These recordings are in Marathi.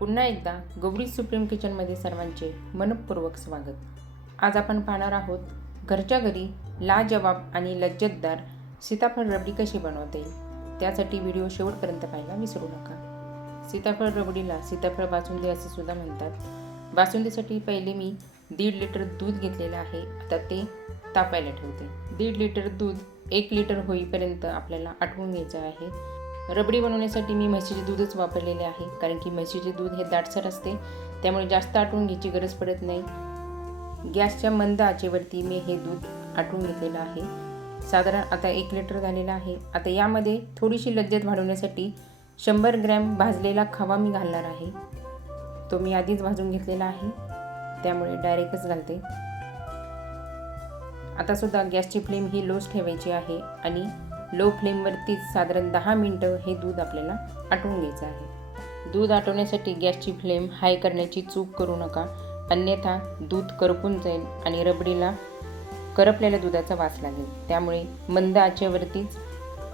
पुन्हा एकदा गौरी सुप्रीम किचनमध्ये सर्वांचे मनपूर्वक स्वागत. आज आपण पाहणार आहोत घरच्या घरी लाजवाब आणि लज्जतदार सीताफळ रबडी कशी बनवता? येईल त्यासाठी व्हिडिओ शेवटपर्यंत पाहायला विसरू नका. सीताफळ रबडीला सीताफळ बासुंदी असे सुद्धा म्हणतात. बासुंदीसाठी पहिले मी दीड लिटर दूध घेतलेलं आहे आता ते तापायला ठेवते. दीड लिटर दूध एक लिटर होईपर्यंत आपल्याला आटवून घ्यायचं आहे. रबडी बनवण्यासाठी मी म्हशीचे दूधच वापरलेले आहे. कारण की म्हशीचे दूध हे दाटसर असते. त्यामुळे जास्त आटवून घ्यायची गरज पडत नाही. गॅसच्या मंद आचेवरती मी हे दूध आटवून घेतलेलं आहे. साधारण आता एक लिटर झालेलं आहे. आता यामध्ये थोडीशी लज्जत वाढवण्यासाठी शंभर ग्रॅम भाजलेला खवा मी घालणार आहे. तो मी आधीच भाजून घेतलेला आहे. त्यामुळे डायरेक्टच घालते. आता सुद्धा गॅसची फ्लेम ही लोच ठेवायची आहे आणि लो फ्लेमवरतीच साधारण दहा मिनटं हे दूध आपल्याला आटवून घ्यायचं आहे. दूध आटवण्यासाठी गॅसची फ्लेम हाय करण्याची चूक करू नका. अन्यथा दूध करपून जाईल आणि रबडीला करपलेल्या दुधाचा वास लागेल. त्यामुळे मंद आचेवरतीच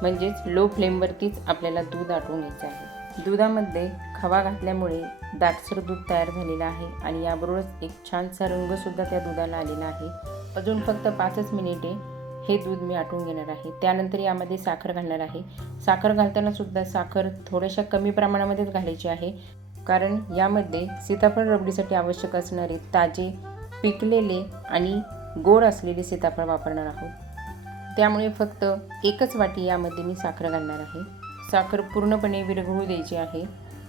म्हणजेच लो फ्लेमवरतीच आपल्याला दूध आटवून घ्यायचं आहे. दुधामध्ये खवा घातल्यामुळे दाटसर दूध तयार झालेलं आहे आणि याबरोबरच एक छानसा रंगसुद्धा त्या दुधाला आलेला आहे. अजून फक्त पाचच मिनिटे हे दूध मी आटवून घेणार आहे. त्यानंतर यामध्ये साखर घालणार आहे. साखर घालताना सुद्धा साखर थोड्याशा कमी प्रमाणामध्येच घालायची आहे. कारण यामध्ये सीताफळ रबडीसाठी आवश्यक असणारे ताजे पिकलेले आणि गोड असलेले सीताफळ वापरणार आहोत. त्यामुळे फक्त एकच वाटी यामध्ये मी साखर घालणार आहे. साखर पूर्णपणे विरघळू द्यायची आहे.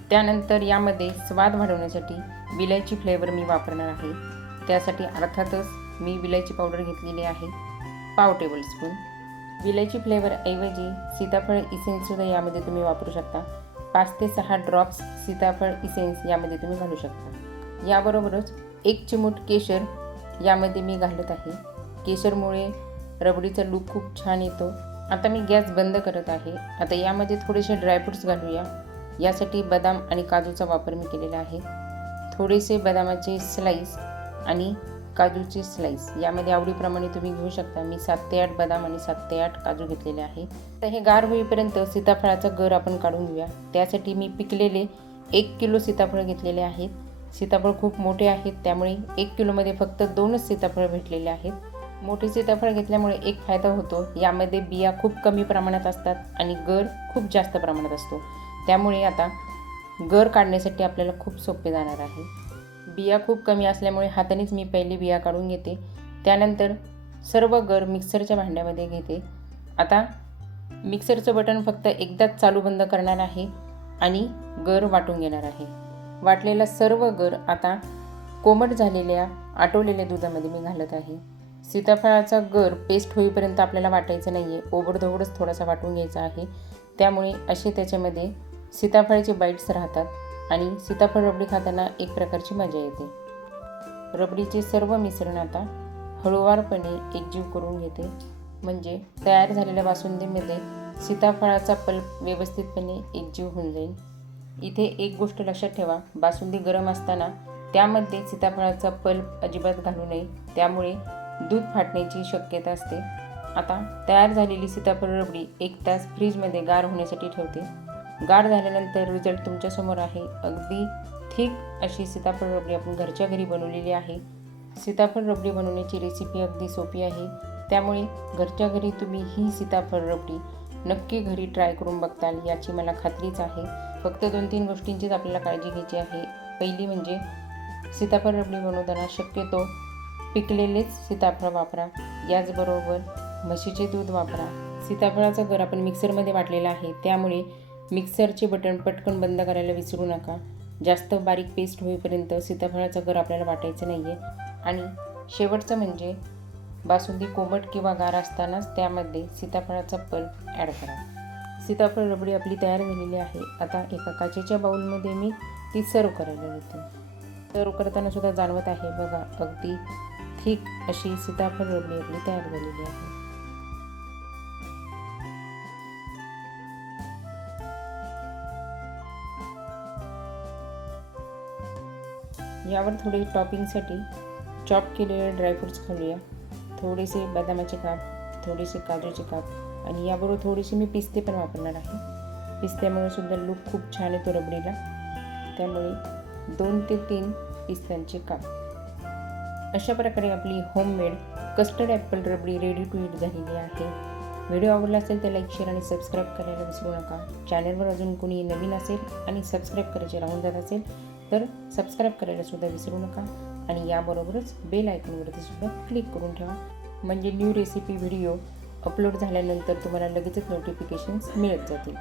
त्यानंतर यामध्ये स्वाद वाढवण्यासाठी विलायची फ्लेवर मी वापरणार आहे. त्यासाठी अर्थातच मी विलायची पावडर घेतलेली आहे. पाव टेबलस्पून विलायची फ्लेवरऐवजी सीताफळ इसेन्ससुद्धा यामध्ये तुम्ही वापरू शकता. पाच ते सहा ड्रॉप्स सीताफळ इसेन्स यामध्ये तुम्ही घालू शकता. याबरोबरच एक चिमूट केशर यामध्ये मी घालत आहे. केशरमुळे रबडीचा लूक खूप छान येतो. आता मी गॅस बंद करत आहे. आता यामध्ये थोडेसे ड्रायफ्रूट्स घालूया. यासाठी बदाम आणि काजूचा वापर मी केलेला आहे. थोडेसे बदामाचे स्लाईस आणि काजूचे स्लाईस यामध्ये आवडीप्रमाणे तुम्ही घेऊ शकता. मी सात ते आठ बदाम आणि सात ते आठ काजू घेतलेले आहे तर हे गार होईपर्यंत सीताफळाचा गर आपण काढून घेऊया. त्यासाठी मी पिकलेले एक किलो सीताफळ घेतलेले आहेत. सीताफळ खूप मोठे आहेत त्यामुळे एक किलोमध्ये फक्त दोनच सीताफळ भेटलेले आहेत. मोठे सीताफळ घेतल्यामुळे एक फायदा होतो. यामध्ये बिया खूप कमी प्रमाणात असतात आणि गर खूप जास्त प्रमाणात असतो. त्यामुळे आता गर काढण्यासाठी आपल्याला खूप सोपे जाणार आहे. बिया खूप कमी असल्यामुळे हातानेच मी पहिली बिया काढून घेते. त्यानंतर सर्व गर मिक्सरच्या भांड्यामध्ये घेते. आता मिक्सरचं बटन फक्त एकदाच चालू बंद करणार आहे आणि गर वाटून घेणार आहे. वाटलेला सर्व गर आता कोमट झालेल्या आटवलेल्या दुधामध्ये मी घालत आहे. सीताफळाचा गर पेस्ट होईपर्यंत आपल्याला वाटायचं नाही आहे ओबडधोबडच थोडासा वाटून घ्यायचा आहे. त्यामुळे असे त्याच्यामध्ये सीताफळाचे बाईट्स राहतात. आणि सीताफळ रबडी खाताना एक प्रकारची मजा येते. रबडीचे सर्व मिश्रण आता हळूवारपणे एकजीव करून घेते. म्हणजे तयार झालेल्या बासुंदीमध्ये सीताफळाचा पल्प व्यवस्थितपणे एकजीव होऊन जाईल. इथे एक गोष्ट लक्षात ठेवा बासुंदी गरम असताना त्यामध्ये सीताफळाचा पल्प अजिबात घालू नये. त्यामुळे दूध फाटण्याची शक्यता असते. आता तयार झालेली सीताफळ रबडी एक तास फ्रीजमध्ये गार होण्यासाठी ठेवते. गाठ झाल्यानंतर रिझल्ट तुमच्यासमोर आहे. अगदी ठीक अशी सीताफळ रबडी आपण घरच्या घरी बनवलेली आहे. सीताफळ रबडी बनवण्याची रेसिपी अगदी सोपी आहे. त्यामुळे घरच्या घरी तुम्ही ही सीताफळ रबडी नक्की घरी ट्राय करून बघताल याची मला खात्रीच आहे. फक्त दोन तीन गोष्टींचीच आपल्याला काळजी घ्यायची आहे. पहिली म्हणजे सीताफळ रबडी बनवताना शक्यतो पिकलेलेच सीताफळ वापरा. याचबरोबर म्हशीचे दूध वापरा. सीताफळाचा गर आपण मिक्सरमध्ये वाटलेला आहे. त्यामुळे मिक्सरचे बटन पटकन बंद करायला विसरू नका. जास्त बारीक पेस्ट होईपर्यंत सीताफळाचं गर आपल्याला वाटायचं नाही आहे आणि शेवटचं म्हणजे बासुंदी कोमट किंवा गार असतानाच त्यामध्ये सीताफळाचा पल्प ॲड करा. सीताफळ रबडी आपली तयार झालेली आहे. आता एका काचेच्या बाऊलमध्ये मी ती सर्व करायला घेते सर्व करताना सुद्धा जाणवत आहे बघा अगदी थिक अशी सीताफळ रबडी आपली तयार झालेली आहे. यावर थोडे टॉपिंगसाठी चॉप केलेले ड्रायफ्रूट्स घालूया थोडेसे बदामाचे काप थोडेसे काजूचे काप आणि याबरोबर थोडेसे मी पिस्ते पण वापरणार आहे. पिस्त्यामुळे सुद्धा लूक खूप छान येतो रबडीला. त्यामुळे दोन ते तीन पिस्त्यांचे काप. अशा प्रकारे आपली homemade custard apple rabdi ready to eat झालेली आहे. व्हिडिओ आवडला असेल तर लाईक शेअर आणि सबस्क्राईब करायला विसरू नका. चॅनलवर अजून कोणी नवीन असेल आणि सबस्क्राईब करायचे राहून जात असेल तर सबस्क्राईब करायला सुद्धा विसरू नका. आणि याबरोबरच बेल आयकॉनवरती सुद्धा क्लिक करून ठेवा. म्हणजे न्यू रेसिपी व्हिडिओ अपलोड झाल्यानंतर तुम्हाला लगेचच नोटिफिकेशन्स मिळत जातील.